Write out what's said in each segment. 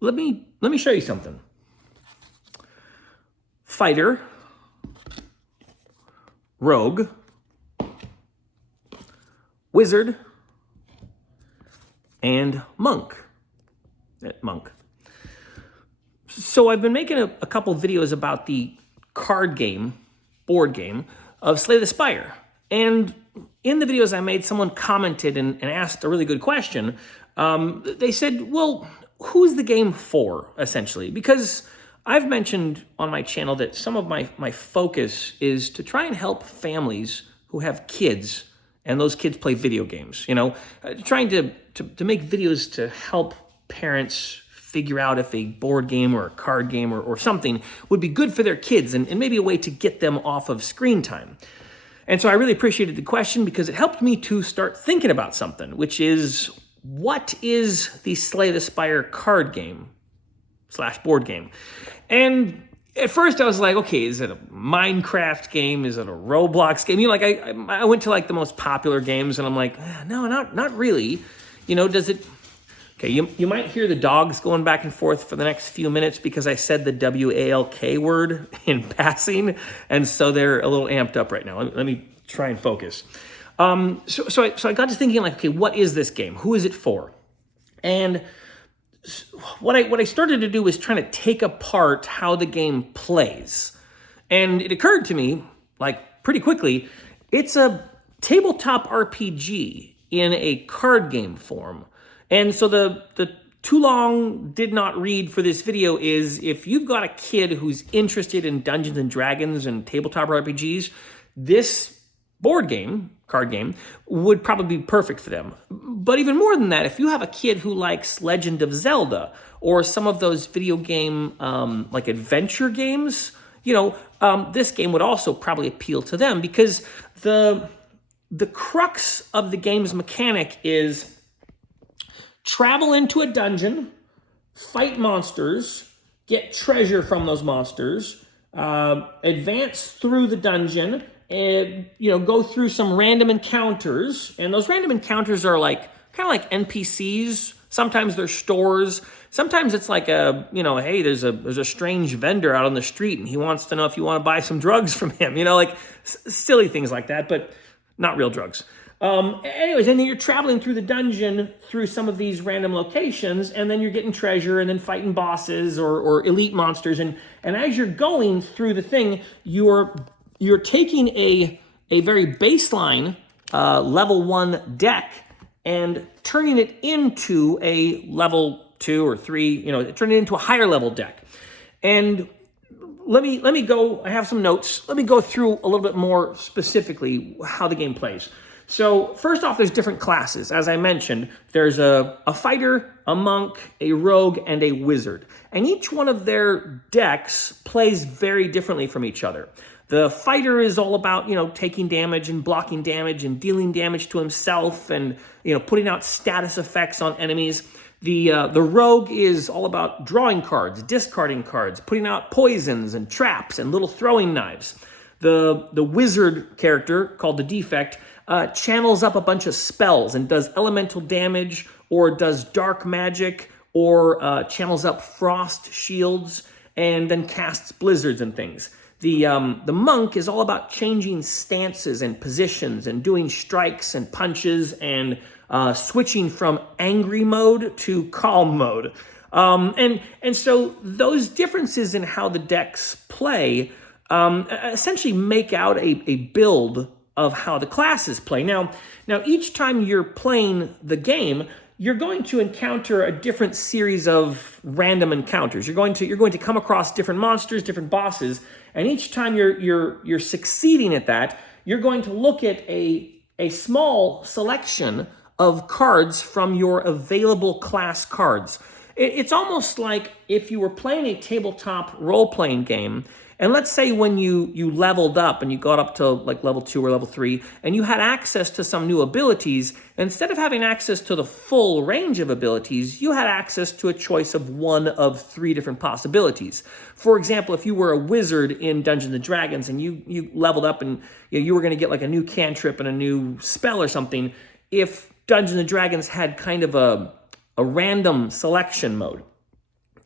let me show you something. Fighter, rogue, wizard, and monk. So I've been making a couple videos about the board game of Slay the Spire. And in the videos I made, someone commented and asked a really good question. They said, well, who's the game for, essentially? Because I've mentioned on my channel that some of my focus is to try and help families who have kids and those kids play video games, trying to make videos to help parents figure out if a board game or a card game or something would be good for their kids and maybe a way to get them off of screen time. And so I really appreciated the question because it helped me to start thinking about something, which is, what is the Slay the Spire card game / board game? And at first I was like, okay, is it a Minecraft game? Is it a Roblox game? I went to the most popular games and I'm like, no, not really. Does it... Okay, you might hear the dogs going back and forth for the next few minutes because I said the W-A-L-K word in passing, and so they're a little amped up right now. Let me try and focus. So I got to thinking, okay, what is this game? Who is it for? And what I started to do was trying to take apart how the game plays. And it occurred to me, pretty quickly, it's a tabletop RPG in a card game form. And so the too long did not read for this video is, if you've got a kid who's interested in Dungeons and Dragons and tabletop RPGs, this card game, would probably be perfect for them. But even more than that, if you have a kid who likes Legend of Zelda or some of those video game adventure games, this game would also probably appeal to them, because the crux of the game's mechanic is travel into a dungeon, fight monsters, get treasure from those monsters, advance through the dungeon, and go through some random encounters. And those random encounters are kind of like NPCs. Sometimes they're stores. Sometimes it's hey, there's a strange vendor out on the street and he wants to know if you want to buy some drugs from him. Silly things like that, but not real drugs. Anyways, and then you're traveling through the dungeon through some of these random locations, and then you're getting treasure and then fighting bosses or elite monsters. And as you're going through the thing, you're taking a very baseline level 1 deck and turning it into a level 2 or 3, turning it into a higher level deck. And let me go, I have some notes. Let me go through a little bit more specifically how the game plays. So first off, there's different classes. As I mentioned, there's a fighter, a monk, a rogue, and a wizard. And each one of their decks plays very differently from each other. The fighter is all about, taking damage and blocking damage and dealing damage to himself and, putting out status effects on enemies. The rogue is all about drawing cards, discarding cards, putting out poisons and traps and little throwing knives. The wizard character, called the defect, channels up a bunch of spells and does elemental damage or does dark magic or channels up frost shields and then casts blizzards and things. The monk is all about changing stances and positions and doing strikes and punches and switching from angry mode to calm mode. And so those differences in how the decks play essentially make out a build of how the classes play. Now each time you're playing the game, you're going to encounter a different series of random encounters. You're going to come across different monsters, different bosses, and each time you're succeeding at that, you're going to look at a small selection of cards from your available class cards. It's almost like if you were playing a tabletop role-playing game, and let's say when you leveled up and you got up to level 2 or level 3, and you had access to some new abilities, instead of having access to the full range of abilities, you had access to a choice of one of 3 different possibilities. For example, if you were a wizard in Dungeons and Dragons and you leveled up and you were going to get a new cantrip and a new spell or something, if Dungeons and Dragons had kind of a random selection mode,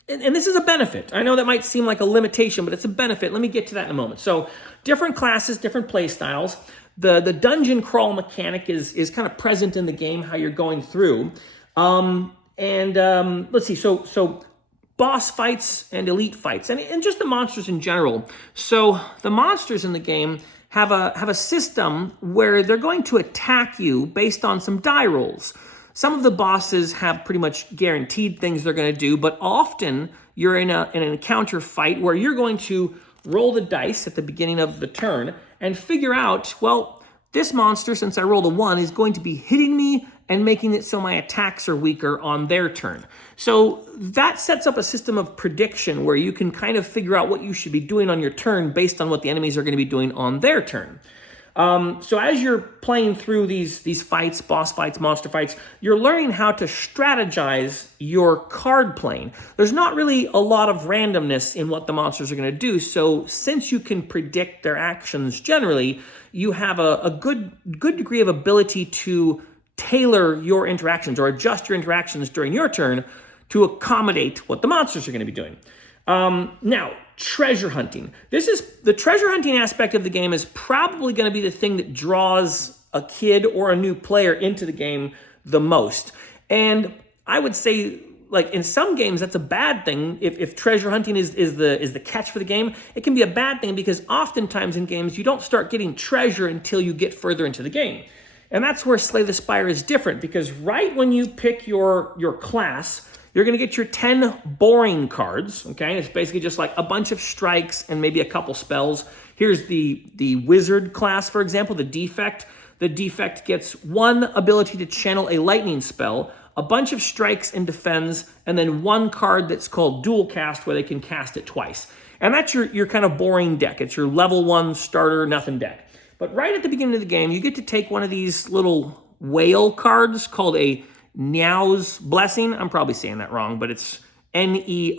and this is a benefit. I know that might seem like a limitation, but it's a benefit. Let me get to that in a moment. So different classes, different play styles. The dungeon crawl mechanic is kind of present in the game, how you're going through. Let's see. So boss fights and elite fights, and just the monsters in general. So the monsters in the game have a system where they're going to attack you based on some die rolls. Some of the bosses have pretty much guaranteed things they're going to do, but often you're in an encounter fight where you're going to roll the dice at the beginning of the turn and figure out, well, this monster, since I rolled a 1, is going to be hitting me and making it so my attacks are weaker on their turn. So that sets up a system of prediction where you can kind of figure out what you should be doing on your turn based on what the enemies are going to be doing on their turn. So as you're playing through these fights, boss fights, monster fights, you're learning how to strategize your card playing. There's not really a lot of randomness in what the monsters are going to do. So since you can predict their actions generally, you have a good degree of ability to tailor your interactions or adjust your interactions during your turn to accommodate what the monsters are going to be doing. Now, treasure hunting. The treasure hunting aspect of the game is probably going to be the thing that draws a kid or a new player into the game the most. And I would say, like, in some games, that's a bad thing. If treasure hunting is the catch for the game, it can be a bad thing because oftentimes in games, you don't start getting treasure until you get further into the game. And that's where Slay the Spire is different, because right when you pick your class, you're going to get your 10 boring cards, okay? It's basically just like a bunch of strikes and maybe a couple spells. Here's the wizard class, for example, the defect. The defect gets 1 ability to channel a lightning spell, a bunch of strikes and defends, and then 1 card that's called dual cast where they can cast it twice. And that's your kind of boring deck. It's your level 1 starter, nothing deck. But right at the beginning of the game, you get to take one of these little whale cards called a Neow's Blessing. I'm probably saying that wrong, but it's Neow,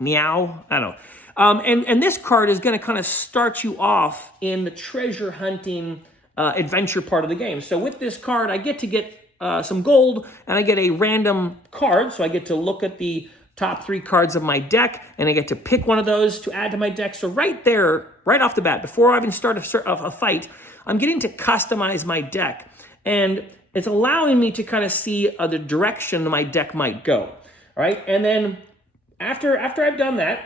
Neow, I don't know. And this card is going to kind of start you off in the treasure hunting adventure part of the game. So with this card, I get to get some gold, and I get a random card. So I get to look at the top 3 cards of my deck, and I get to pick one of those to add to my deck. So right there, right off the bat, before I even start a fight, I'm getting to customize my deck. And it's allowing me to kind of see the direction my deck might go, all right? And then after I've done that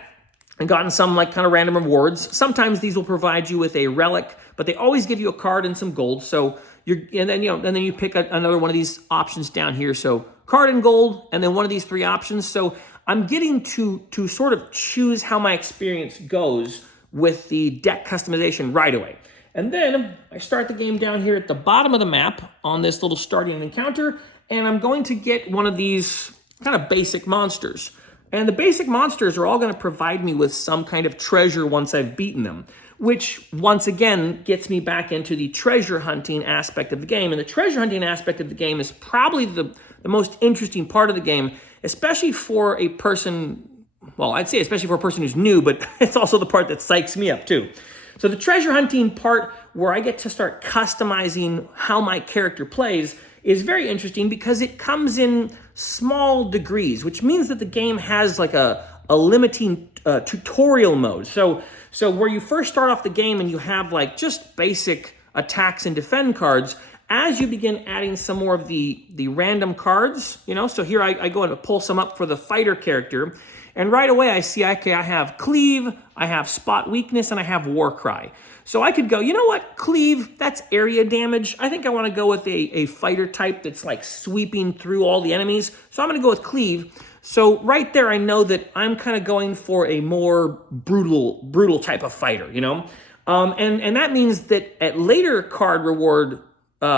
and gotten some like kind of random rewards, sometimes these will provide you with a relic, but they always give you a card and some gold. So and then you pick another one of these options down here. So card and gold, and then one of these 3 options. So I'm getting to sort of choose how my experience goes with the deck customization right away. And then I start the game down here at the bottom of the map on this little starting encounter, and I'm going to get one of these kind of basic monsters. And the basic monsters are all going to provide me with some kind of treasure once I've beaten them, which once again gets me back into the treasure hunting aspect of the game. And the treasure hunting aspect of the game is probably the most interesting part of the game, especially for a person, well, I'd say especially for a person who's new, but it's also the part that psychs me up too. So the treasure hunting part, where I get to start customizing how my character plays, is very interesting because it comes in small degrees, which means that the game has like a limiting tutorial mode. So where you first start off the game and you have like just basic attacks and defend cards, as you begin adding some more of the random cards, so here I go and pull some up for the fighter character. And right away I see, okay, I have Cleave, I have Spot Weakness, and I have War Cry. So I could go, you know what, Cleave, that's area damage. I think I want to go with a fighter type that's like sweeping through all the enemies. So I'm going to go with Cleave. So right there I know that I'm kind of going for a more brutal type of fighter, And that means that at later card reward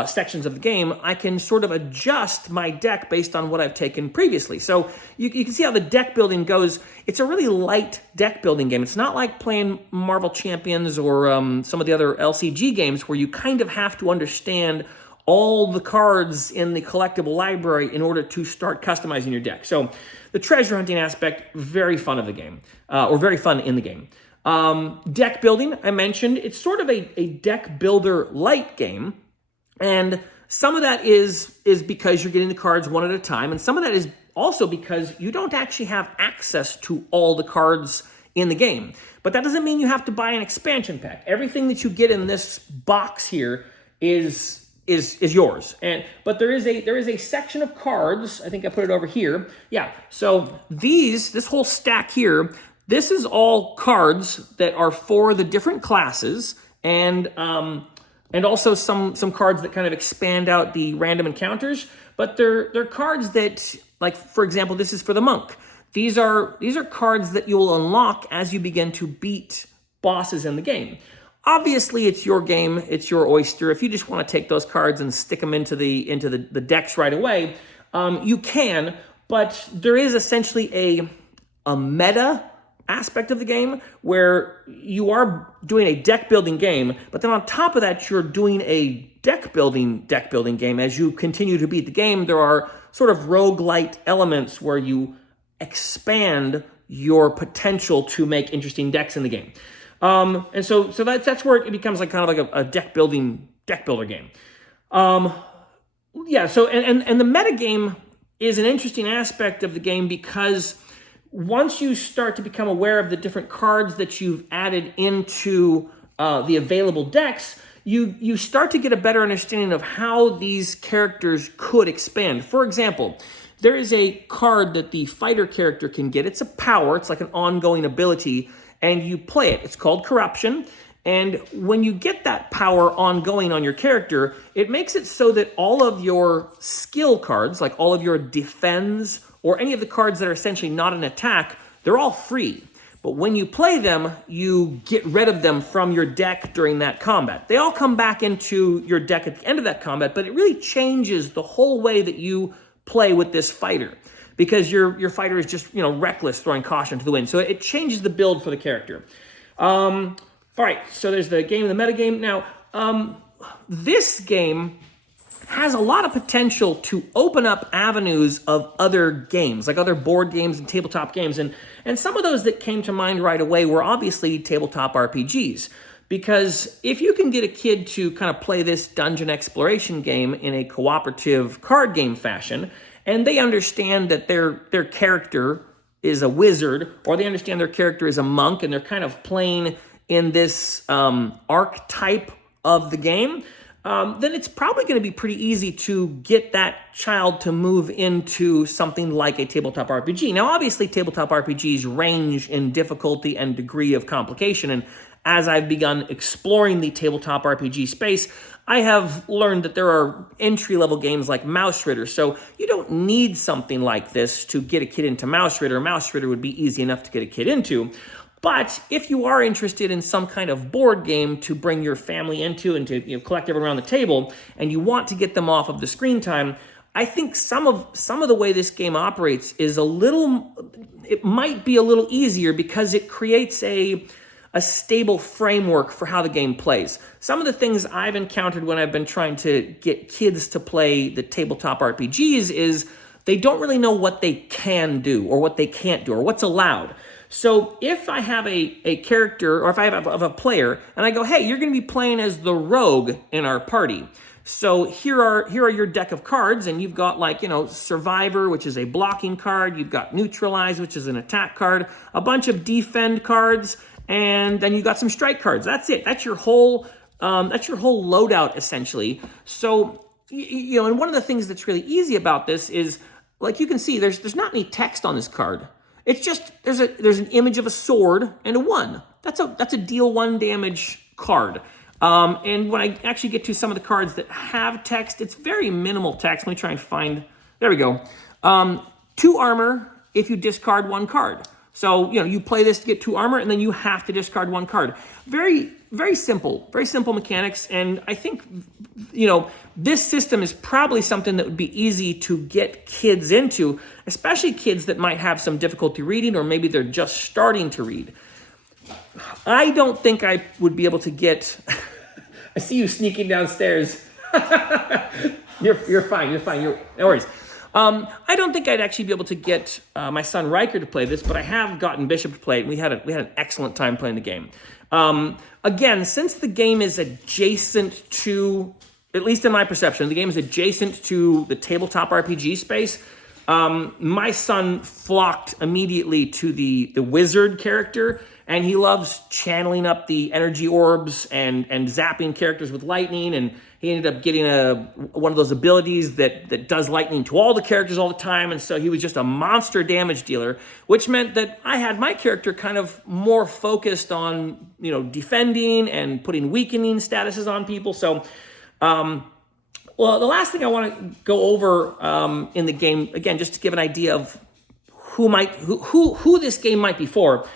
sections of the game, I can sort of adjust my deck based on what I've taken previously. So you can see how the deck building goes. It's a really light deck building game. It's not like playing Marvel Champions or some of the other LCG games where you kind of have to understand all the cards in the collectible library in order to start customizing your deck. So the treasure hunting aspect, very fun of the game, or very fun in the game. Deck building, I mentioned, it's sort of a deck builder light game. And some of that is because you're getting the cards one at a time, and some of that is also because you don't actually have access to all the cards in the game. But that doesn't mean you have to buy an expansion pack. Everything that you get in this box here is yours. But there is a section of cards. I think I put it over here. Yeah. So this whole stack here, this is all cards that are for the different classes, and also some cards that kind of expand out the random encounters. But they're cards that, like, for example, this is for the monk. These are cards that you will unlock as you begin to beat bosses in the game. Obviously, it's your game, it's your oyster. If you just want to take those cards and stick them into the decks right away, you can. But there is essentially a meta aspect of the game where you are doing a deck building game, but then on top of that, you're doing a deck building game. As you continue to beat the game, there are sort of roguelite elements where you expand your potential to make interesting decks in the game. And so that's where it becomes like kind of like a deck builder game. Yeah. So and the meta game is an interesting aspect of the game because once you start to become aware of the different cards that you've added into the available decks, you start to get a better understanding of how these characters could expand. For example, there is a card that the fighter character can get. It's a power. It's like an ongoing ability, and you play it. It's called Corruption. And when you get that power ongoing on your character, it makes it so that all of your skill cards, like all of your defense or any of the cards that are essentially not an attack, they're all free. But when you play them, you get rid of them from your deck during that combat. They all come back into your deck at the end of that combat, but it really changes the whole way that you play with this fighter, because your fighter is just, reckless, throwing caution to the wind. So it changes the build for the character. All right, so there's the game, the meta game. Now, this game has a lot of potential to open up avenues of other games, like other board games and tabletop games. And some of those that came to mind right away were obviously tabletop RPGs. Because if you can get a kid to kind of play this dungeon exploration game in a cooperative card game fashion, and they understand that their character is a wizard, or they understand their character is a monk, and they're kind of playing in this archetype of the game, then it's probably going to be pretty easy to get that child to move into something like a tabletop RPG. Now, obviously, tabletop RPGs range in difficulty and degree of complication, and as I've begun exploring the tabletop RPG space, I have learned that there are entry-level games like Mouse Ritter, so you don't need something like this to get a kid into Mouse Ritter. Mouse Ritter would be easy enough to get a kid into. But if you are interested in some kind of board game to bring your family into and to collect everyone around the table, and you want to get them off of the screen time, I think some of the way this game operates is it might be a little easier because it creates a stable framework for how the game plays. Some of the things I've encountered when I've been trying to get kids to play the tabletop RPGs is they don't really know what they can do or what they can't do or what's allowed. So if I have a character, or if I have a player, and I go, hey, you're going to be playing as the rogue in our party. So here are your deck of cards, and you've got Survivor, which is a blocking card. You've got Neutralize, which is an attack card. A bunch of defend cards, and then you've got some strike cards. That's it. That's your whole loadout essentially. So and one of the things that's really easy about this is, like you can see, there's not any text on this card. It's just there's an image of a sword and a 1. That's a deal 1 damage card. And when I actually get to some of the cards that have text, it's very minimal text. Let me try and find. There we go. 2 armor if you discard 1 card. So you play this to get 2 armor, and then you have to discard 1 card. Very, very simple mechanics. And I think this system is probably something that would be easy to get kids into, especially kids that might have some difficulty reading, or maybe they're just starting to read. I don't think I would be able to get. I see you sneaking downstairs. You're fine. No worries. I don't think I'd actually be able to get my son Riker to play this, but I have gotten Bishop to play it, and we had an excellent time playing the game. Again, since the game is adjacent to, at least in my perception, the game is adjacent to the tabletop RPG space, my son flocked immediately to the wizard character, and he loves channeling up the energy orbs and zapping characters with lightning, and he ended up getting one of those abilities that does lightning to all the characters all the time, and so he was just a monster damage dealer, which meant that I had my character kind of more focused on, defending and putting weakening statuses on people. So, well, the last thing I want to go over in the game, again, just to give an idea of who this game might be for,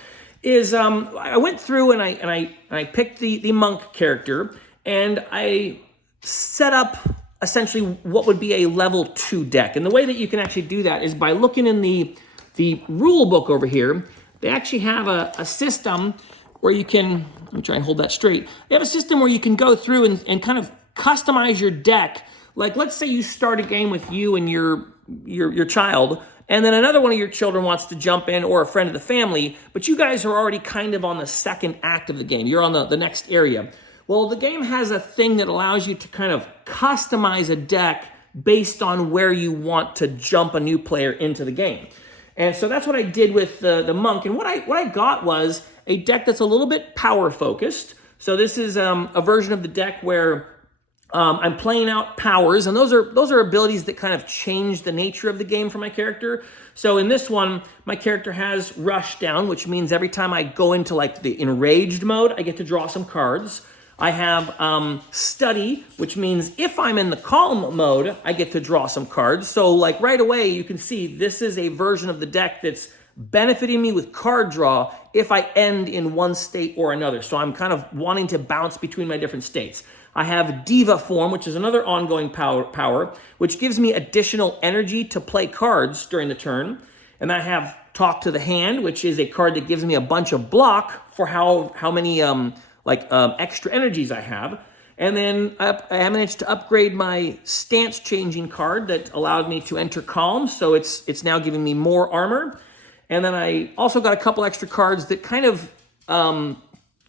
is I went through and I picked the monk character, and I set up essentially what would be a level 2 deck. And the way that you can actually do that is by looking in the rule book over here. They actually have a system where you can, let me try and hold that straight. They have a system where you can go through and kind of customize your deck. Like, let's say you start a game with you and your child, and then another one of your children wants to jump in, or a friend of the family, but you guys are already kind of on the second act of the game. You're on the next area. Well, the game has a thing that allows you to kind of customize a deck based on where you want to jump a new player into the game. And so that's what I did with the monk. And what I got was a deck that's a little bit power focused. So this is a version of the deck where I'm playing out powers, and those are abilities that kind of change the nature of the game for my character. So in this one, my character has Rush Down, which means every time I go into like the enraged mode, I get to draw some cards. I have Study, which means if I'm in the calm mode, I get to draw some cards. So like right away, you can see this is a version of the deck that's benefiting me with card draw if I end in one state or another. So I'm kind of wanting to bounce between my different states. I have Diva Form, which is another ongoing power, which gives me additional energy to play cards during the turn. And I have Talk to the Hand, which is a card that gives me a bunch of block for how many extra energies I have. And then I managed to upgrade my Stance Changing card that allowed me to enter Calm, so it's now giving me more armor. And then I also got a couple extra cards that kind of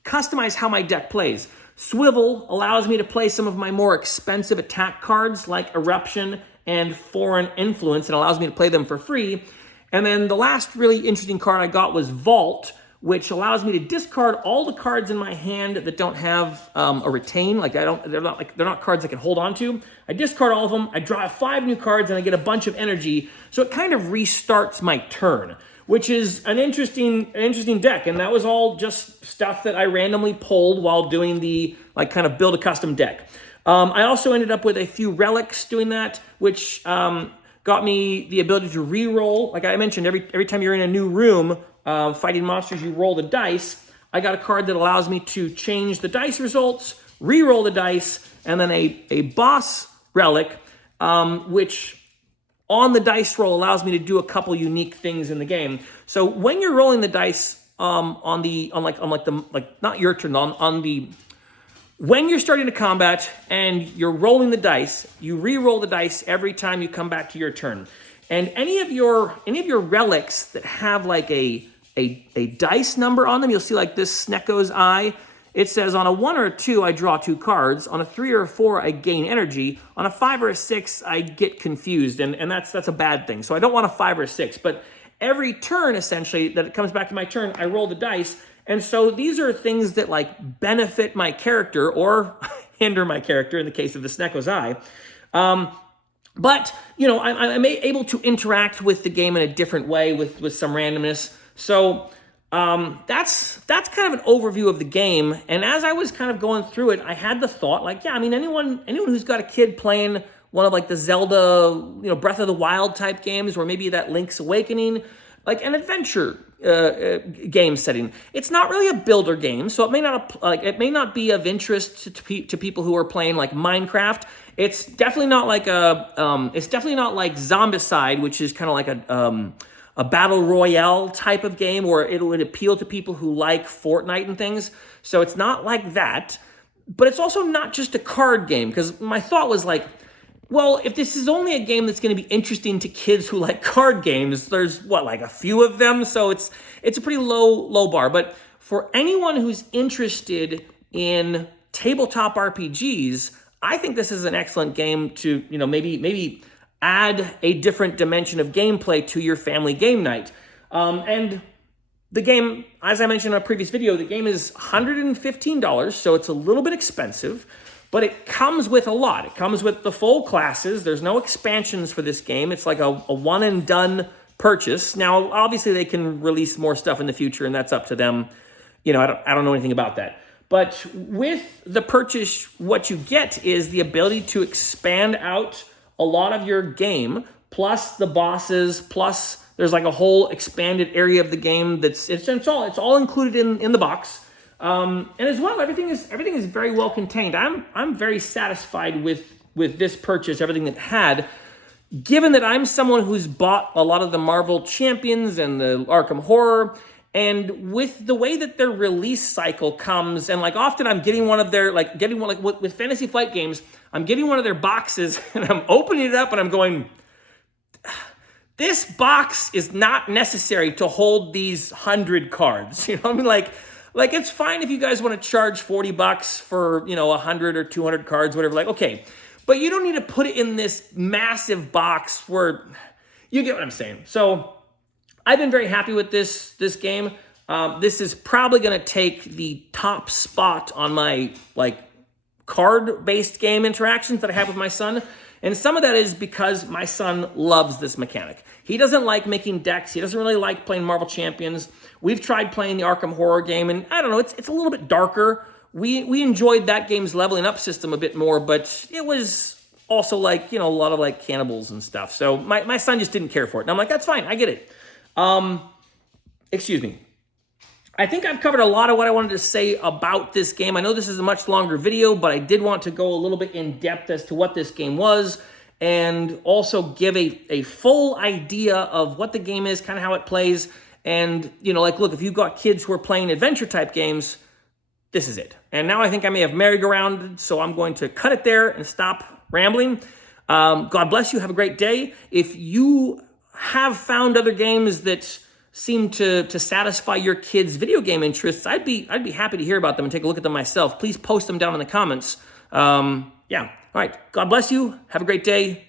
customize how my deck plays. Swivel allows me to play some of my more expensive attack cards like Eruption and Foreign Influence. It allows me to play them for free. And then the last really interesting card I got was Vault, which allows me to discard all the cards in my hand that don't have a retain. They're not cards I can hold on to. I discard all of them. I draw 5 new cards and I get a bunch of energy. So it kind of restarts my turn, which is an interesting deck. And that was all just stuff that I randomly pulled while doing the kind of build a custom deck. I also ended up with a few relics doing that, which got me the ability to re-roll. Like I mentioned, every time you're in a new room fighting monsters, you roll the dice. I got a card that allows me to change the dice results, re-roll the dice, and then a boss relic, which on the dice roll allows me to do a couple unique things in the game. So when you're rolling the dice when you're starting a combat and you're rolling the dice, you re-roll the dice every time you come back to your turn. And any of your relics that have like a dice number on them, you'll see like this Snecko's Eye. It says on a 1 or a 2, I draw 2 cards. On a 3 or a 4, I gain energy. On a 5 or a 6, I get confused, and that's a bad thing. So I don't want a 5 or a 6, but every turn, essentially, that it comes back to my turn, I roll the dice. And so these are things that like benefit my character or hinder my character in the case of the Snecko's Eye. But, I'm able to interact with the game in a different way with some randomness. So that's kind of an overview of the game. And as I was kind of going through it, I had the thought, anyone who's got a kid playing one of like the Zelda, Breath of the Wild type games, or maybe that Link's Awakening, like an adventure game setting. It's not really a builder game, so it may not be of interest to people who are playing like Minecraft. It's definitely not like Zombicide, which is kind of like a battle royale type of game, or it would appeal to people who like Fortnite and things. So it's not like that, but it's also not just a card game, because my thought was like, well, if this is only a game that's going to be interesting to kids who like card games, there's a few of them, so it's a pretty low bar. But for anyone who's interested in tabletop RPGs, I think this is an excellent game to maybe add a different dimension of gameplay to your family game night. And the game, as I mentioned in a previous video, the game is $115, so it's a little bit expensive, but it comes with a lot. It comes with the full classes. There's no expansions for this game. It's like a one and done purchase. Now, obviously, they can release more stuff in the future, and that's up to them. You know, I don't know anything about that. But with the purchase, what you get is the ability to expand out a lot of your game, plus the bosses, plus there's like a whole expanded area of the game it's all included in the box. And as well, everything is very well contained. I'm very satisfied with this purchase, everything it had, given that I'm someone who's bought a lot of the Marvel Champions and the Arkham Horror, and with the way that their release cycle comes, and like often I'm getting one of their, with Fantasy Flight Games, I'm getting one of their boxes and I'm opening it up and I'm going, this box is not necessary to hold these 100 cards. You know what I mean? Like it's fine if you guys want to charge $40 for, 100 or 200 cards, whatever, like, okay. But you don't need to put it in this massive box where, you get what I'm saying. So I've been very happy with this game. This is probably going to take the top spot on my card-based game interactions that I have with my son. And some of that is because my son loves this mechanic. He doesn't like making decks. He doesn't really like playing Marvel Champions. We've tried playing the Arkham Horror game, and I don't know, it's a little bit darker. We enjoyed that game's leveling up system a bit more, but it was also a lot of cannibals and stuff. So my son just didn't care for it. And I'm like, that's fine, I get it. Excuse me. I think I've covered a lot of what I wanted to say about this game. I know this is a much longer video, but I did want to go a little bit in depth as to what this game was, and also give a full idea of what the game is, kind of how it plays. And, look, if you've got kids who are playing adventure type games, this is it. And now I think I may have merry-go-rounded, so I'm going to cut it there and stop rambling. God bless you. Have a great day. If you have found other games that seem to satisfy your kids' video game interests, I'd be happy to hear about them and take a look at them myself. Please post them down in the comments. Yeah. All right. God bless you. Have a great day.